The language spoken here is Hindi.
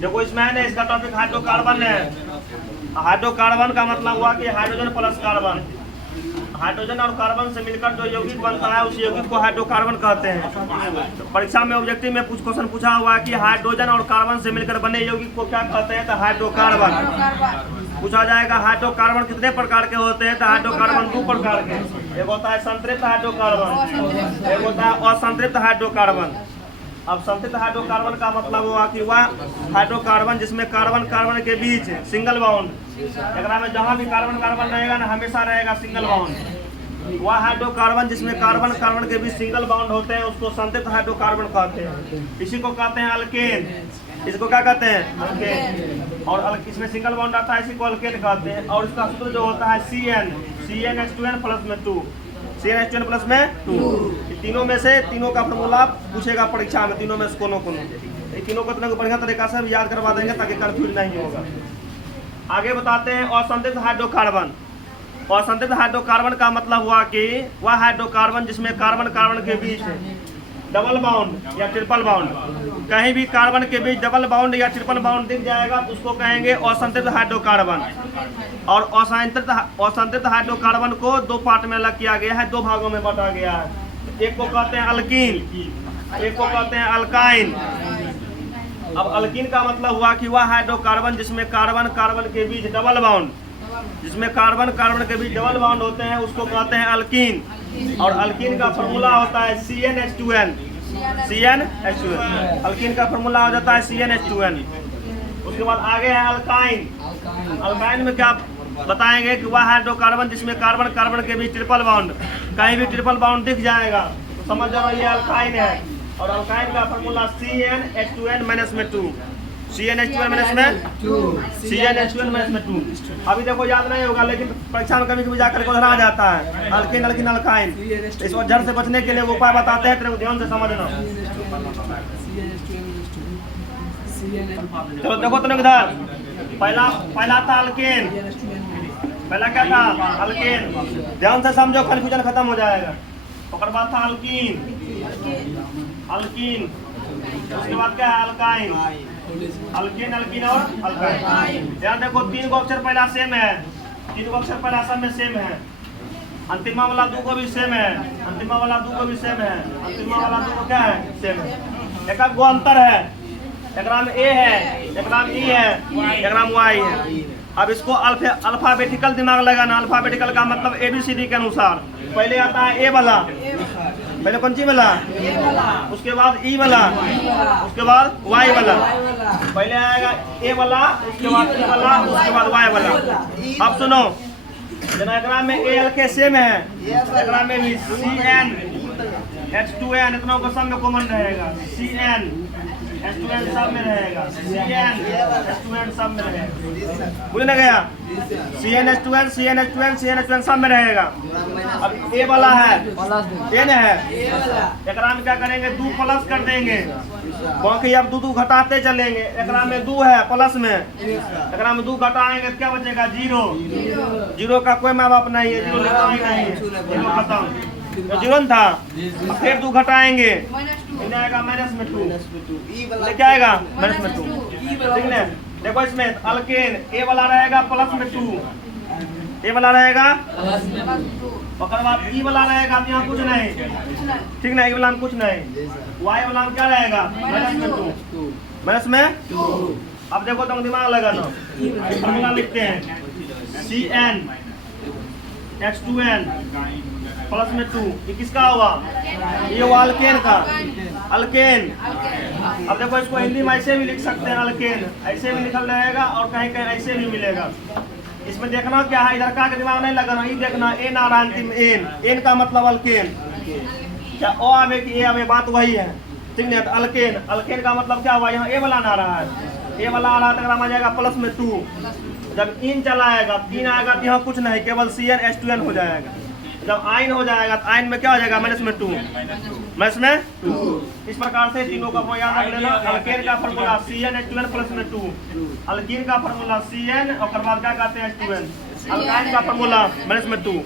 देखो इसमें है ना, इसका टॉपिक हाइड्रोकार्बन है। हाइड्रोकार्बन का मतलब हुआ कि हाइड्रोजन प्लस कार्बन। हाइड्रोजन और कार्बन से मिलकर जो यौगिक बनता है उस यौगिक को हाइड्रोकार्बन कहते हैं। तो परीक्षा में ऑब्जेक्टिव में कुछ क्वेश्चन पूछा हुआ है कि हाइड्रोजन और कार्बन से मिलकर बने यौगिक को क्या कहते हैं, तो हाइड्रोकार्बन पूछा जाएगा। हाइड्रोकार्बन कितने प्रकार के होते हैं, तो हाइड्रोकार्बन 2 प्रकार के। एक होता है संतृप्त हाइड्रोकार्बन, एक होता है असंतृप्त हाइड्रोकार्बन। अब संतृप्त हाइड्रोकार्बन का मतलब हुआ कि वह हाइड्रोकार्बन जिसमें कार्बन कार्बन के बीच सिंगल बाउंड, एकरा में जहाँ भी कार्बन कार्बन रहेगा ना हमेशा रहेगा सिंगल बाउंड। वह हाइड्रोकार्बन जिसमें कार्बन कार्बन के बीच सिंगल बाउंड होते हैं उसको संतृप्त हाइड्रोकार्बन कहते हैं। इसी को कहते हैं अल्केन। इसको क्या कहते हैं, अल्केन। और इसमें सिंगल बाउंड आता है, इसी को अल्केन कहते हैं। और इसका सूत्र जो होता है CnH2n प्लस में 2, CnH2n प्लस में 2। तीनों में से तीनों का फॉर्मूला पूछेगा परीक्षा में, तीनों में से कोनो ये तीनों को इतना बढ़िया तरीका से याद करवा देंगे ताकि कंफ्यूज नहीं होगा। आगे बताते हैं असंतृप्त हाइड्रोकार्बन। असंतृप्त हाइड्रोकार्बन का मतलब हुआ कि वह हाइड्रोकार्बन जिसमें कार्बन कार्बन के बीच डबल बाउंड या ट्रिपल बाउंड, कहीं भी कार्बन के बीच डबल बाउंड या ट्रिपल बाउंड दिख जाएगा तो उसको कहेंगे असंतृप्त हाइड्रोकार्बन। और असंतृप्त हाइड्रोकार्बन को 2 पार्ट में अलग किया गया है, 2 भागों में बांटा गया है। एक को कहते हैं अल्कीन, एक को कहते हैं अल्काइन। अब अल्कीन का मतलब हुआ कि वह हाइड्रोकार्बन जिसमें कार्बन कार्बन के बीच डबल बाउंड, जिसमें कार्बन कार्बन के बीच डबल बाउंड होते हैं उसको कहते हैं अल्कीन। और अल्कीन का फॉर्मूला होता है CnH2n। अल्कीन का फॉर्मूला हो जाता है CnH2n। उसके बाद आगे है अल्काइन। अल्काइन में क्या बताएंगे कि वह हाइड्रोकार्बन जिसमें कार्बन कार्बन के बीच ट्रिपल बाउंड, कहीं भी ट्रिपल बाउंड दिख जाएगा तो समझ जाओ ये अल्काइन है। और अल्काइन का फॉर्मूला CnH2n-2, CnH2n में 2, CnH2n-2। अभी देखो याद नहीं होगा लेकिन परीक्षा में कभी कभी जाकर के उधर आ जाता है अल्किन अल्किन अल्काइन। इस जड़ से बचने के लिए वो उपाय बताते हैं, तेरे को ध्यान से समझना। चलो देखो तुम इधर, पहला था अल्केन। पहला क्या था, अल्केन। ध्यान से समझो, कन्फ्यूजन खत्म हो जाएगा। उसके बाद था अल्कीन। उसके बाद क्या है, अल्काइन। अल्कीन अल्कीन और अल्काइन। ध्यान देखो 3 गो अक्षर पहला सेम है, 3 गो अक्षर पहला सब में सेम है। अंतिमा वाला 2 को भी सेम है, अंतिमा वाला 2 को भी सेम है, अंतिमा वाला 2 को क्या है, सेम है। एक गो अंतर है, एकरा में A है, एकरा में E है, एकरा में Y है। अब इसको अल्फाबेटिकल दिमाग लगाना। अल्फाबेटिकल का मतलब ABCD के अनुसार। पहले आता है A वाला, पहले कौन सी वाला, उसके बाद E वाला, उसके बाद Y वाला। पहले आएगा A वाला, उसके बाद E वाला, उसके बाद Y वाला। अब सुनो, एकरा में A के सेम है, एकरा में भी CnH2n इतना को सब में कॉमन रहेगा। CnH2n सब में रहेगा, CnH2n सब में रहेगा। बोले ना गया, CnH2n सब में रहेगा। अब A वाला है, N है, एकरा में क्या करेंगे, 2 प्लस कर देंगे, बाकी अब 2 घटाते चलेंगे। एकरा में 2 है प्लस में, एकरा में 2 घटाएंगे क्या बचेगा, 0। 0 का कोई माँ बाप नहीं है, 0 लिखा ही नहीं है, 0 खत्म। 0 था, फिर 2 घटाएंगे, आएगा -2, क्या आएगा -2, ठीक है। देखो इसमें अल्केन A वाला रहेगा प्लस में 2, A वाला रहेगा, उसके बाद E वाला रहेगा, यहाँ कुछ नहीं, ठीक ना, E वाला में कुछ नहीं। Y वाला में क्या रहेगा, -2। अब देखो तुम दिमाग लगाना, फॉर्मूला लिखते हैं CnH2n प्लस में 2, ये किसका हुआ, ये हुआ अल्केन का, अल्केन। अब देखो इसको हिंदी में ऐसे भी लिख सकते हैं, अल्केन ऐसे भी लिखल रहेगा और कहीं कहीं ऐसे भी मिलेगा। इसमें देखना क्या है, इधर का दिमाग नहीं लगाना, ये देखना एन आ रहा अंतिम, एन का मतलब अल्केन। क्या ओ आवे कि ए आवे, बात वही है, ठीक है। तो अल्केन, अल्केन का मतलब क्या हुआ, यहाँ ए वाला ना रहा है, ए वाला आ रहा है तो आ जाएगा प्लस में 2। जब इन चला आएगा, 3 आएगा तो यहाँ कुछ नहीं, केवल CnH2n हो जाएगा। जब आइन हो जाएगा तो आइन में क्या हो जाएगा, -2, -2। इस प्रकार से तीनों का याद रख लेना। अल्केन का फॉर्मूला CnH2n प्लस में 2, अल्कीन का फॉर्मूला Cn और बाद क्या कहते हैं H2n, अल्काइन का फॉर्मूला -2।